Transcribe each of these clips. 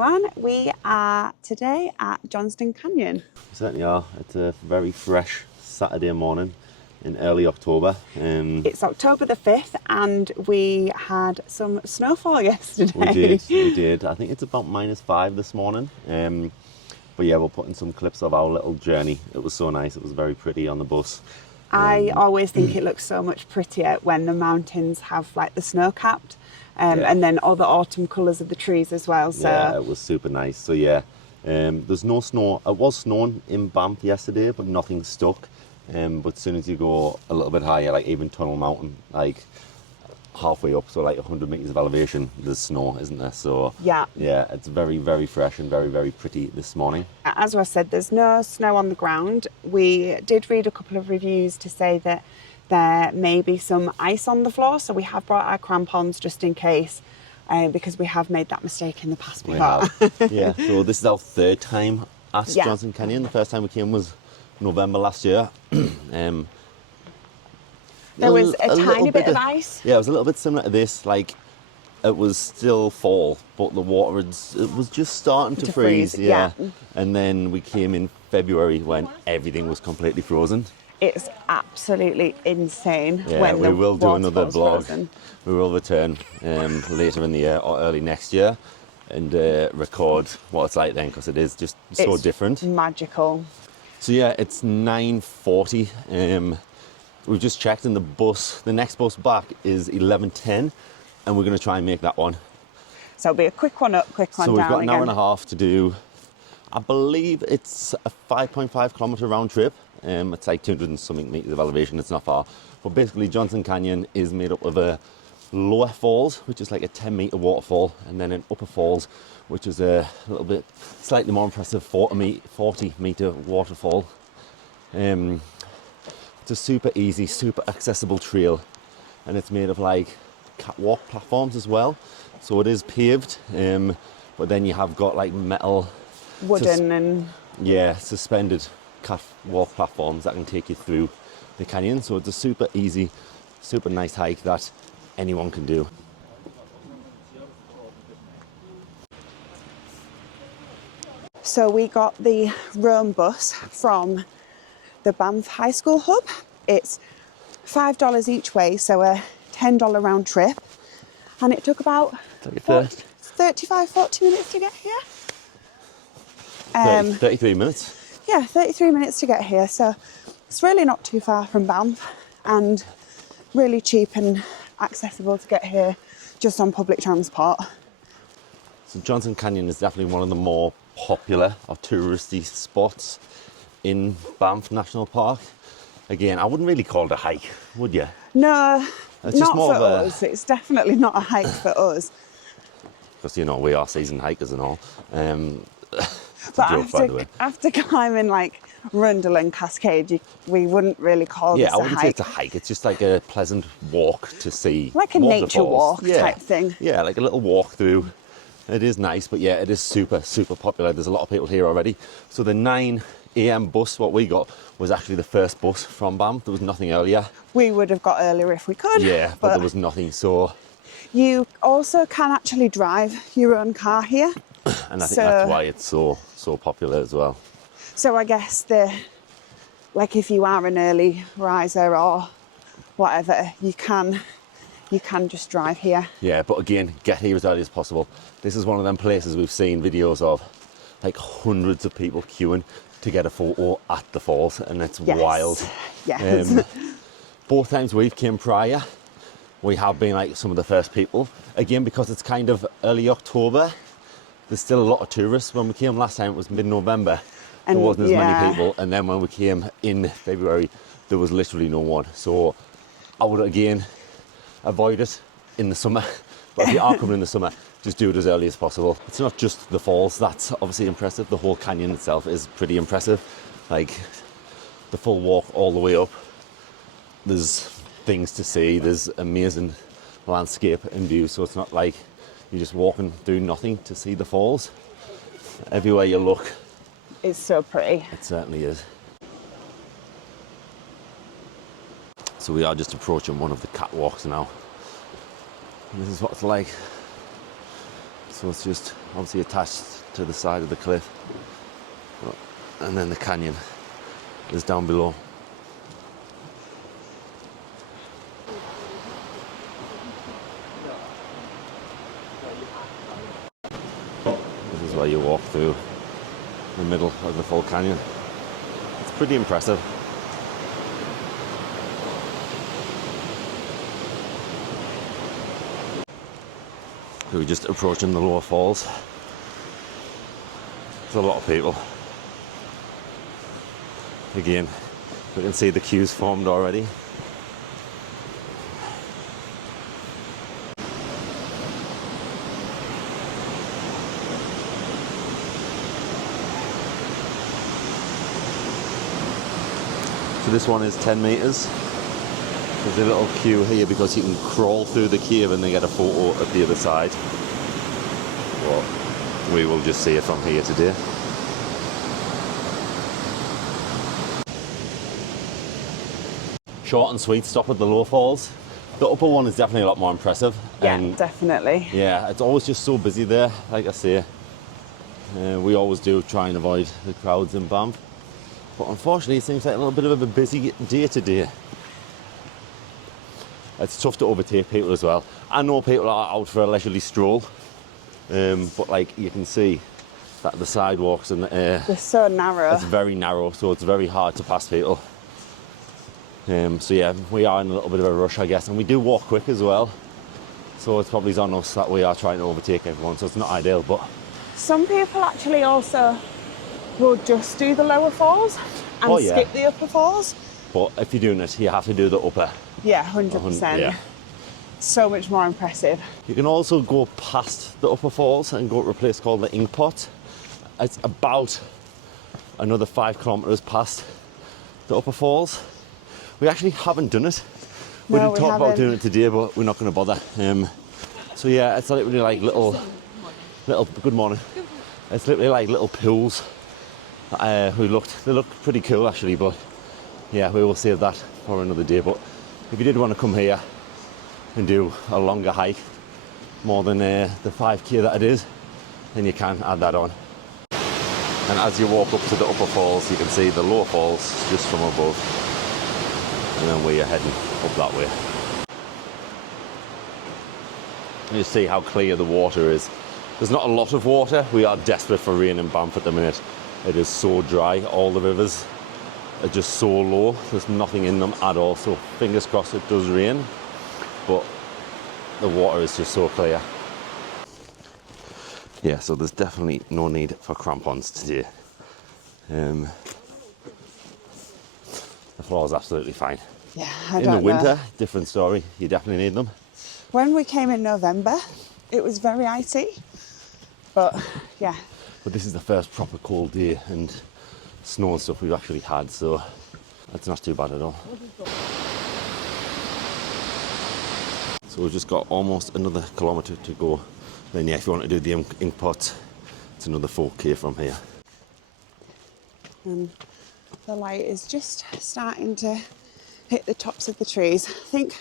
everyone. We are today at Johnston Canyon. We certainly are. It's a very fresh Saturday morning in early October. It's October the 5th and we had some snowfall yesterday. We did. I think it's about -5 this morning. But yeah, we're putting some clips of our little journey. It was so nice. It was very pretty on the bus. I always think it looks so much prettier when the mountains have like the snow capped and then all the autumn colours of the trees as well. So yeah, it was super nice. So yeah, there's no snow. It was snowing in Banff yesterday, but nothing stuck. But as soon as you go a little bit higher, like even Tunnel Mountain, like halfway up, so like 100 metres of elevation, there's snow, isn't there? So yeah, it's very, very fresh and very, very pretty this morning. As I said, there's no snow on the ground. We did read a couple of reviews to say that there may be some ice on the floor, so we have brought our crampons just in case, because we have made that mistake in the past before. Yeah, so this is our third time at Johnston Canyon. The first time we came was November last year. There was a tiny bit of ice. Yeah, it was a little bit similar to this. Like, it was still fall, but the water it was just starting to freeze. Yeah. And then we came in February when everything was completely frozen. It's absolutely insane. Yeah, when we will do another vlog. Frozen. We will return later in the year or early next year and record what it's like then, because it is just so different. Magical. So yeah, it's 9:40. We've just checked, and the next bus back is 11:10, and we're going to try and make that one. So it'll be a quick one up, quick one down. So we've got an hour hour and a half to do. I believe it's a 5.5 kilometre round trip. It's like 200 and something metres of elevation. It's not far. But basically, Johnston Canyon is made up of a lower falls, which is like a 10-metre waterfall, and then an upper falls, which is a little bit slightly more impressive 40-metre waterfall. It's a super easy, super accessible trail, and it's made of like catwalk platforms as well. So it is paved, but then you have got like metal, wooden suspended catwalk platforms that can take you through the canyon. So it's a super easy, super nice hike that anyone can do. So we got the Rome bus from the Banff High School hub. It's $5 each way, so a $10 round trip. And it took about 35-40 minutes to get here. 33 minutes. Yeah, 33 minutes to get here. So it's really not too far from Banff and really cheap and accessible to get here just on public transport. So Johnston Canyon is definitely one of the more popular or touristy spots in Banff National Park. Again, I wouldn't really call it a hike, would you? No, it's just not more for us. It's definitely not a hike for us. Because, you know, we are seasoned hikers and all. But after climbing like Rundle and Cascade, we wouldn't really call this a hike. Yeah, I wouldn't say it's a hike. It's just like a pleasant walk to see. Like a nature walk type thing. Yeah, like a little walk through. It is nice, but yeah, it is super, super popular. There's a lot of people here already. So the 9 a.m. bus, what we got, was actually the first bus from Banff. There was nothing earlier. We would have got earlier if we could. Yeah, but there was nothing, so... You also can actually drive your own car here. And I think that's why it's so popular as well. So I guess if you are an early riser or whatever, you can just drive here. Yeah, but again, get here as early as possible. This is one of them places we've seen videos of, like hundreds of people queuing to get a photo at the falls, and it's wild. Yes. Both times we've came prior, we have been like some of the first people. Again, because it's kind of early October, there's still a lot of tourists. When we came last time, it was mid-November. There wasn't as many people. And then when we came in February, there was literally no one. So I would, again, avoid it in the summer. But if you are coming in the summer, just do it as early as possible. It's not just the falls that's obviously impressive. The whole canyon itself is pretty impressive. Like, the full walk all the way up. There's things to see. There's amazing landscape and view. So it's not like you're just walking through nothing to see the falls. Everywhere you look, it's so pretty. It certainly is. So we are just approaching one of the catwalks now. And this is what it's like. So it's just obviously attached to the side of the cliff. And then the canyon is down below. This is where you walk through the middle of the full canyon. It's pretty impressive. So we're just approaching the lower falls. There's a lot of people. Again, we can see the queues formed already. So this one is 10 meters. There's a little queue here because you can crawl through the cave and then get a photo at the other side. Well, we will just see it from here today. Short and sweet stop at the low falls. The upper one is definitely a lot more impressive. Yeah, definitely. Yeah, it's always just so busy there, like I say. We always do try and avoid the crowds in Banff. But unfortunately, it seems like a little bit of a busy day today. It's tough to overtake people as well. I know people are out for a leisurely stroll, but like you can see that the sidewalks and They're so narrow. it's very narrow, so it's very hard to pass people. So yeah, we are in a little bit of a rush, I guess, and we do walk quick as well. So it's probably on us that we are trying to overtake everyone, so it's not ideal, but... Some people actually also will just do the lower falls and skip the upper falls. But if you're doing it, you have to do the upper. Yeah, 100%. Yeah. So much more impressive. You can also go past the upper falls and go to a place called the Ink Pot. It's about another 5 kilometres past the upper falls. We actually haven't done it. We did talk about doing it today, but we're not going to bother. So yeah, it's literally like little. Good morning. It's literally like little pools. They look pretty cool actually, but yeah, we will save that for another day. But if you did want to come here and do a longer hike, more than the 5k that it is, then you can add that on. And as you walk up to the upper falls, you can see the lower falls just from above. And then we are heading up that way. You see how clear the water is. There's not a lot of water. We are desperate for rain in Banff at the minute. It is so dry. All the rivers are just so low. There's nothing in them at all. So fingers crossed it does rain. But the water is just so clear. Yeah, so there's definitely no need for crampons today. The floor is absolutely fine. Yeah, in the winter, different story. You definitely need them. When we came in November, it was very icy. But yeah. But this is the first proper cold day and snow and stuff we've actually had, so that's not too bad at all. So we've just got almost another kilometre to go. Then yeah, if you want to do the Ink Pot, it's another 4k from here. And the light is just starting to hit the tops of the trees. I think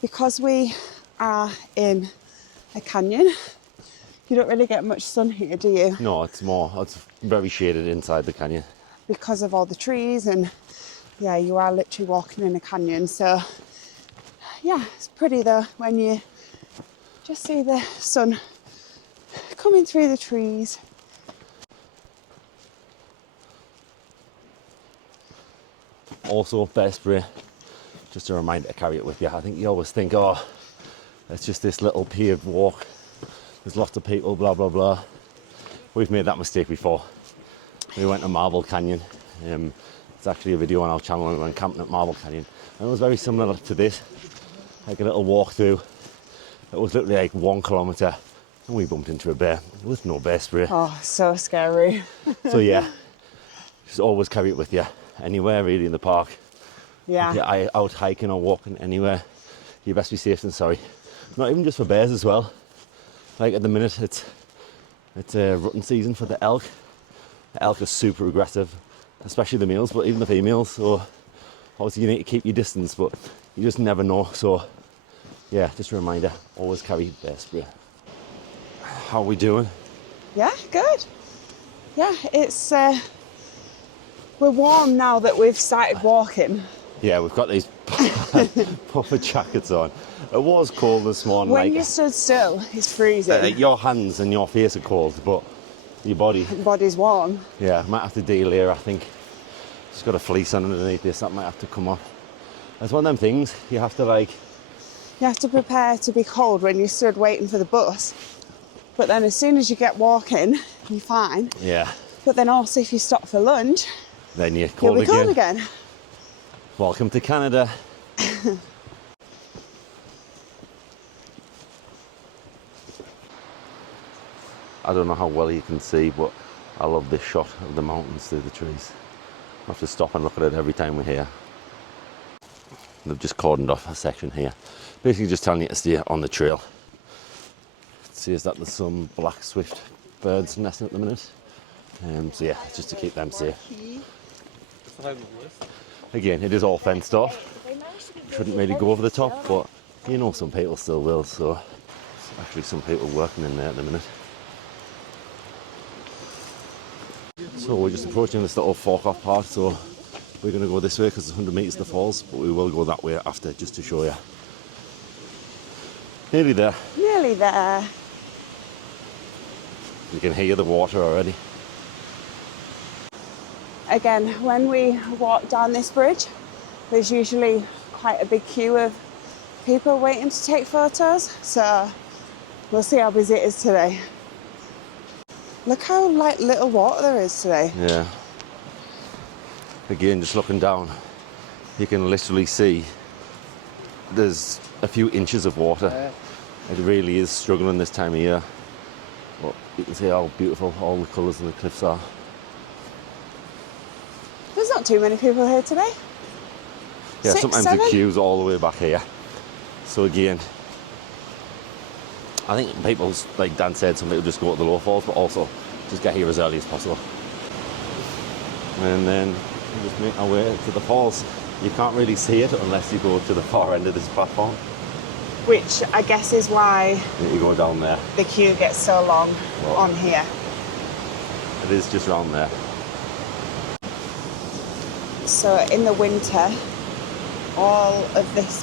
because we are in a canyon, you don't really get much sun here, do you? No, it's very shaded inside the canyon. Because of all the trees, and yeah, you are literally walking in a canyon. So yeah, it's pretty though when you just see the sun coming through the trees. Also, bear spray, just a reminder to carry it with you. I think you always think, oh, it's just this little paved walk. There's lots of people, blah, blah, blah. We've made that mistake before. We went to Marble Canyon. It's actually a video on our channel when we went camping at Marble Canyon. And it was very similar to this, like a little walk through. It was literally like 1 kilometre and we bumped into a bear with no bear spray. Oh, so scary. So yeah, just always carry it with you. Anywhere really in the park. Yeah. If you're out hiking or walking anywhere, you best be safe than sorry. Not even just for bears as well. Like at the minute, it's rutting season for the elk. The elk are super aggressive, especially the males, but even the females. So obviously you need to keep your distance, but you just never know. So yeah, just a reminder, always carry bear spray. How are we doing? Yeah, good. Yeah, it's we're warm now that we've started walking. Yeah, we've got these puffer jackets on. It was cold this morning. When you stood still, it's freezing. Your hands and your face are cold, but your body, Body's warm. yeah, might have to deal here, I think. Just got a fleece underneath this, that might have to come off. It's one of them things, you have to like... You have to prepare to be cold when you stood waiting for the bus. But then as soon as you get walking, you're fine. Yeah. But then also if you stop for lunch, Then you're cold you'll be cold again. again. Welcome to Canada. I don't know how well you can see, but I love this shot of the mountains through the trees. I have to stop and look at it every time we're here. They've just cordoned off a section here. Basically just telling you to stay on the trail. See, is that there's some black swift birds nesting at the minute. So yeah, just to keep them safe. Again, it is all fenced off. Shouldn't really go over the top, but you know some people still will, so there's actually some people working in there at the minute. So we're just approaching this little fork off part, so we're going to go this way because it's 100 metres to the falls, but we will go that way after just to show you. Nearly there. Nearly there. You can hear the water already. Again, when we walk down this bridge, there's usually quite a big queue of people waiting to take photos, so we'll see how busy it is today. Look how like little water there is today. Yeah. Again, just looking down, you can literally see there's a few inches of water. It really is struggling this time of year. But you can see how beautiful all the colours and the cliffs are. There's not too many people here today. Yeah, 6, sometimes 7? the queue's all the way back here. So again, I think people, like Dan said, some people just go to the low falls, but also just get here as early as possible. And then we just make our way to the falls. You can't really see it unless you go to the far end of this platform. Which I guess is why You go down there. the queue gets so long on here. It is just around there. So in the winter, all of this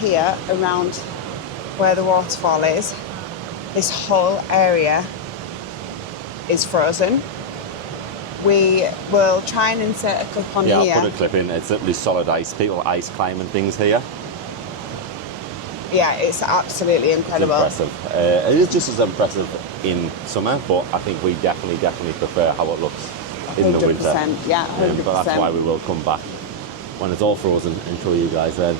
here around where the waterfall is, this whole area is frozen. We will try and insert a clip on Yeah, here. I'll put a clip in. It's literally solid ice. People ice climbing things here. Yeah, it's absolutely incredible. It's impressive. It is just as impressive in summer, but I think we definitely prefer how it looks in the winter. 100%, yeah, 100%. But that's why we will come back when it's all frozen and show you guys then.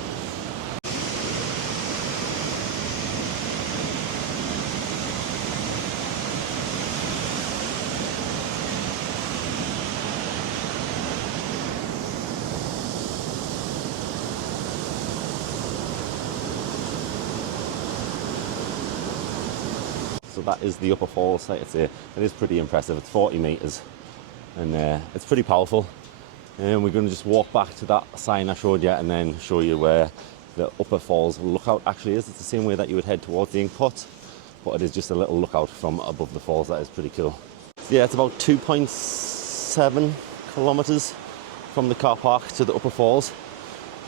So that is the upper falls, like I say. It is pretty impressive. It's 40 metres and it's pretty powerful. And we're going to just walk back to that sign I showed you and then show you where the upper falls lookout actually is. It's the same way that you would head towards the ink pot, but it is just a little lookout from above the falls. That is pretty cool. So yeah, it's about 2.7 kilometres from the car park to the upper falls,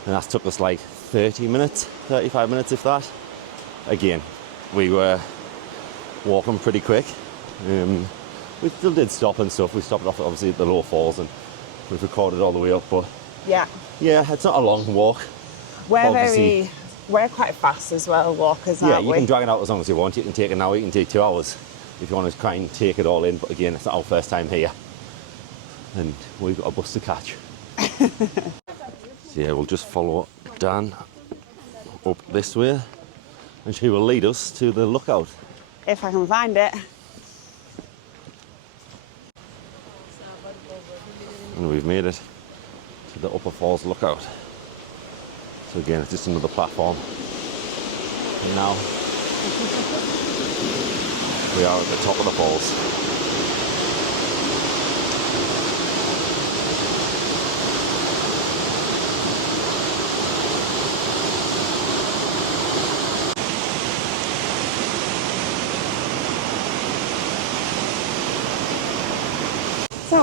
and that took us like 30 minutes, 35 minutes if that. Again, we were walking pretty quick. We still did stop and stuff. We stopped off obviously at the low falls and we've recorded all the way up, but Yeah. yeah, it's not a long walk. We're quite fast as well, walkers, Yeah, aren't you we? can drag it out as long as you want. You can take an hour, you can take 2 hours if you want to try and take it all in. But again, it's not our first time here, and we've got a bus to catch. So yeah, we'll just follow Dan up this way, and she will lead us to the lookout. If I can find it. And we've made it to the Upper Falls lookout. So again, it's just another platform. And now we are at the top of the falls.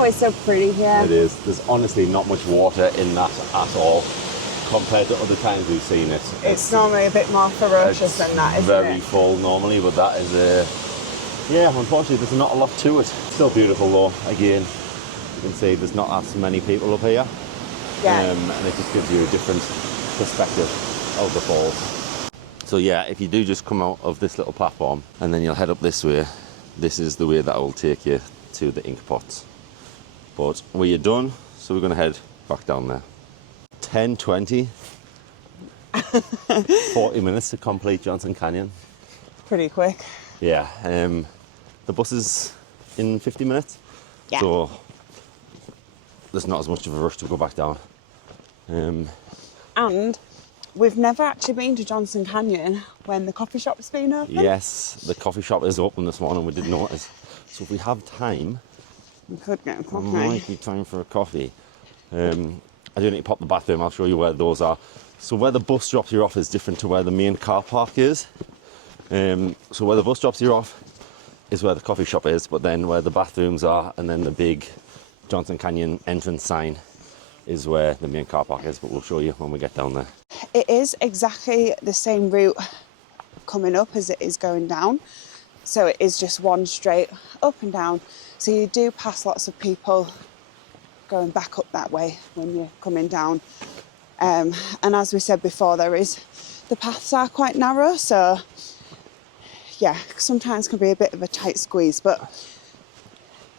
Oh, it's so pretty here. It is. There's honestly not much water in that at all compared to other times we've seen it. It's normally a bit more ferocious than that, isn't very it? full normally, but that is yeah, unfortunately there's not a lot to it. Still beautiful though. Again, you can see there's not as many people up here. Yeah. And it just gives you a different perspective of the falls. So yeah, if you do just come out of this little platform and then you'll head up this way, this is the way that will take you to the ink pots. But we're done, so we're going to head back down there. 10:20, 40 minutes to complete Johnston Canyon. Pretty quick. Yeah, the bus is in 50 minutes, Yeah. so there's not as much of a rush to go back down. And we've never actually been to Johnston Canyon when the coffee shop's been open. Yes, the coffee shop is open this morning, we did notice. So if we have time, We could get a coffee. might be time for a coffee. I do need to pop the bathroom, I'll show you where those are. So where the bus drops you off is different to where the main car park is. So where the bus drops you off is where the coffee shop is, but then where the bathrooms are and then the big Johnston Canyon entrance sign is where the main car park is, but we'll show you when we get down there. It is exactly the same route coming up as it is going down. So it is just one straight up and down. So you do pass lots of people going back up that way when you're coming down. And as we said before, the paths are quite narrow, so yeah, sometimes can be a bit of a tight squeeze, but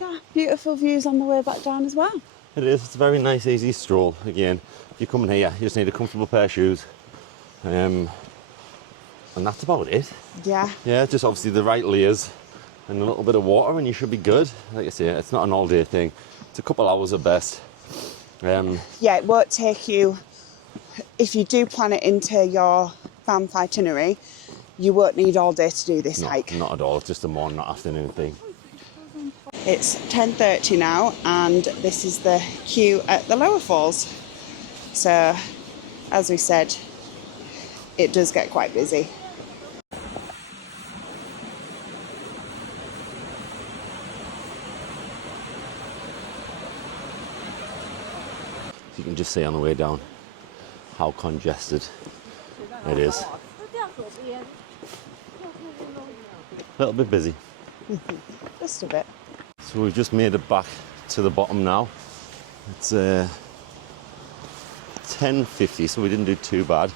yeah, beautiful views on the way back down as well. It is, it's a very nice easy stroll. Again, if you come in here, you just need a comfortable pair of shoes. And that's about it. Yeah. Yeah, just obviously the right layers and a little bit of water and you should be good. Like I say, it's not an all day thing. It's a couple hours at best. Yeah, it won't take you, if you do plan it into your Banff itinerary, you won't need all day to do this hike. Not at all, it's just a morning, not afternoon thing. It's 10:30 now and this is the queue at the lower falls. So, as we said, it does get quite busy. You can just see on the way down how congested it is. A little bit busy. Just a bit. So we've just made it back to the bottom now. It's 10:50, so we didn't do too bad.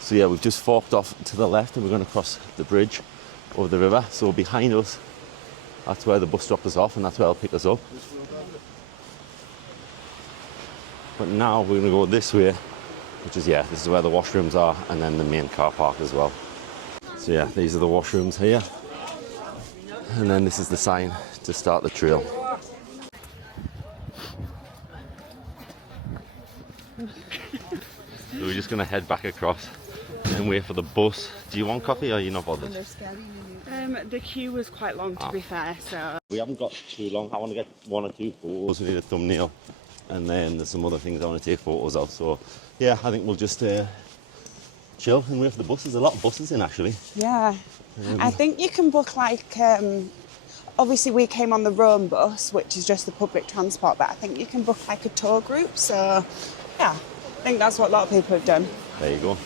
So yeah, we've just forked off to the left and we're going to cross the bridge over the river. So behind us, that's where the bus dropped us off and that's where they'll pick us up. But now we're going to go this way, which is, yeah, this is where the washrooms are and then the main car park as well. So yeah, these are the washrooms here. And then this is the sign to start the trail. So we're just going to head back across and wait for the bus. Do you want coffee or are you not bothered? The queue was quite long, to be fair, so... We haven't got too long. I want to get 1 or 2 photos. We need a thumbnail. And then there's some other things I want to take photos of. So yeah, I think we'll just chill and wait for the bus. There's a lot of buses in actually. Yeah. I think you can book like... obviously we came on the Rome bus, which is just the public transport, but I think you can book like a tour group. So yeah, I think that's what a lot of people have done. There you go.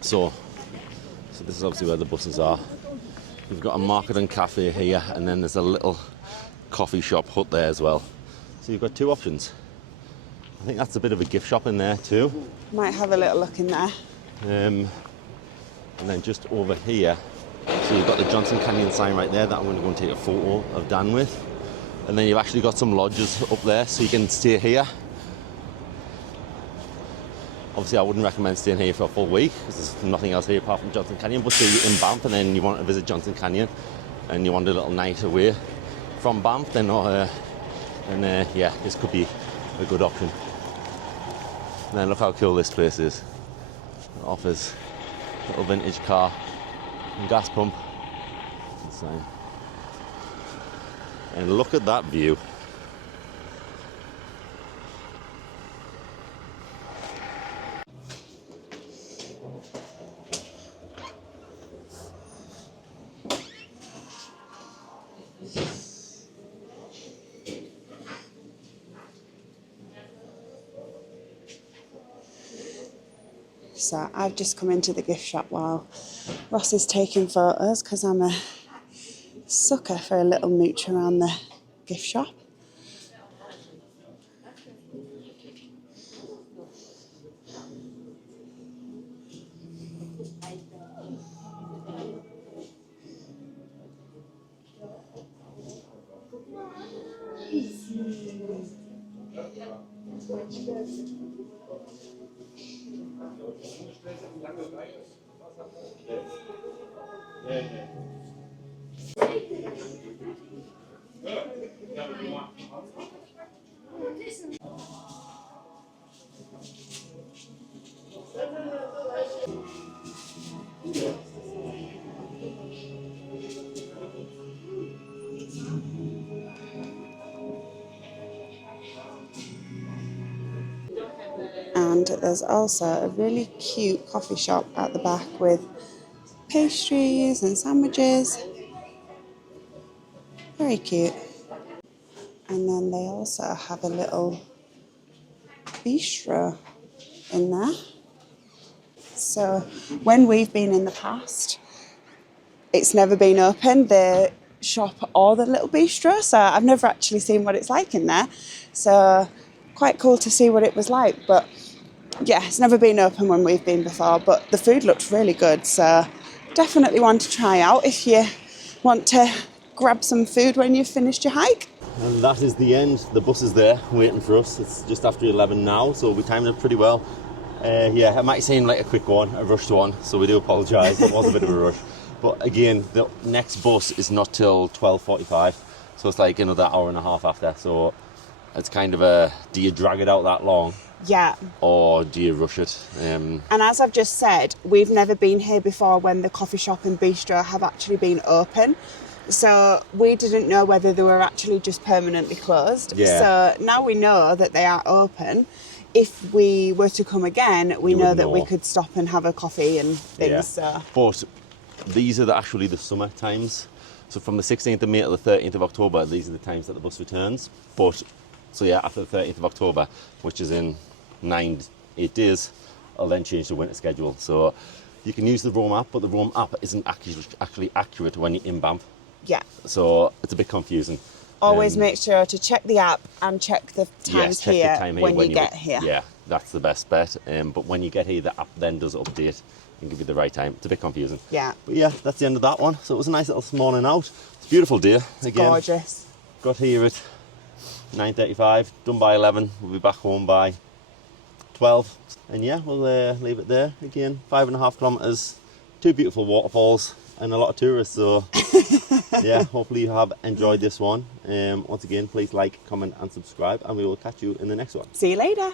So this is obviously where the buses are. We've got a market and cafe here, and then there's a little coffee shop hut there as well. So you've got 2 options. I think that's a bit of a gift shop in there too. Might have a little look in there. And then just over here, so you've got the Johnston Canyon sign right there that I'm going to go and take a photo of Dan with. And then you've actually got some lodges up there, so you can stay here. Obviously, I wouldn't recommend staying here for a full week because there's nothing else here apart from Johnston Canyon. But say you're in Banff and then you want to visit Johnston Canyon and you want a little night away from Banff, then yeah, this could be a good option. And then look how cool this place is. It offers a little vintage car and gas pump. Insane. And look at that view. So I've just come into the gift shop while Ross is taking photos because I'm a sucker for a little mooch around the gift shop. And there's also a really cute coffee shop at the back with pastries and sandwiches. Very cute. And then they also have a little bistro in there. So when we've been in the past, it's never been open, the shop or the little bistro, so I've never actually seen what it's like in there. So quite cool to see what it was like, but yeah, it's never been open when we've been before, but the food looked really good, so definitely one to try out if you want to grab some food when you've finished your hike. And that is the end. The bus is there waiting for us. It's just after 11 now, so we timed it pretty well. Yeah, it might seem like a quick one, a rushed one, so we do apologise. It was a bit of a rush. But again, the next bus is not till 12:45, so it's like another hour and a half after. So it's kind of a, do you drag it out that long? Yeah. Or do you rush it? And as I've just said, we've never been here before when the coffee shop and bistro have actually been open. So we didn't know whether they were actually just permanently closed. Yeah. So now we know that they are open. If we were to come again, we know that we could stop and have a coffee and things. Yeah. So. But these are actually the summer times. So from the 16th of May to the 13th of October, these are the times that the bus returns. But, so yeah, after the 13th of October, which is in 8 days, I'll then change the winter schedule. So you can use the Roam app, but the Roam app isn't actually accurate when you're in Banff. Yeah. So it's a bit confusing. Always make sure to check the app and check the times here when you get here. Yeah, that's the best bet. But when you get here, the app then does update and give you the right time. It's a bit confusing. Yeah. But yeah, that's the end of that one. So it was a nice little morning out. It's a beautiful day. It's gorgeous. Got here at 9:35, done by 11. We'll be back home by 12. And yeah, we'll leave it there. Again, 5.5 kilometres, 2 beautiful waterfalls and a lot of tourists. So yeah, hopefully you have enjoyed this one. Once again, please like, comment and subscribe, and we will catch you in the next one. See you later.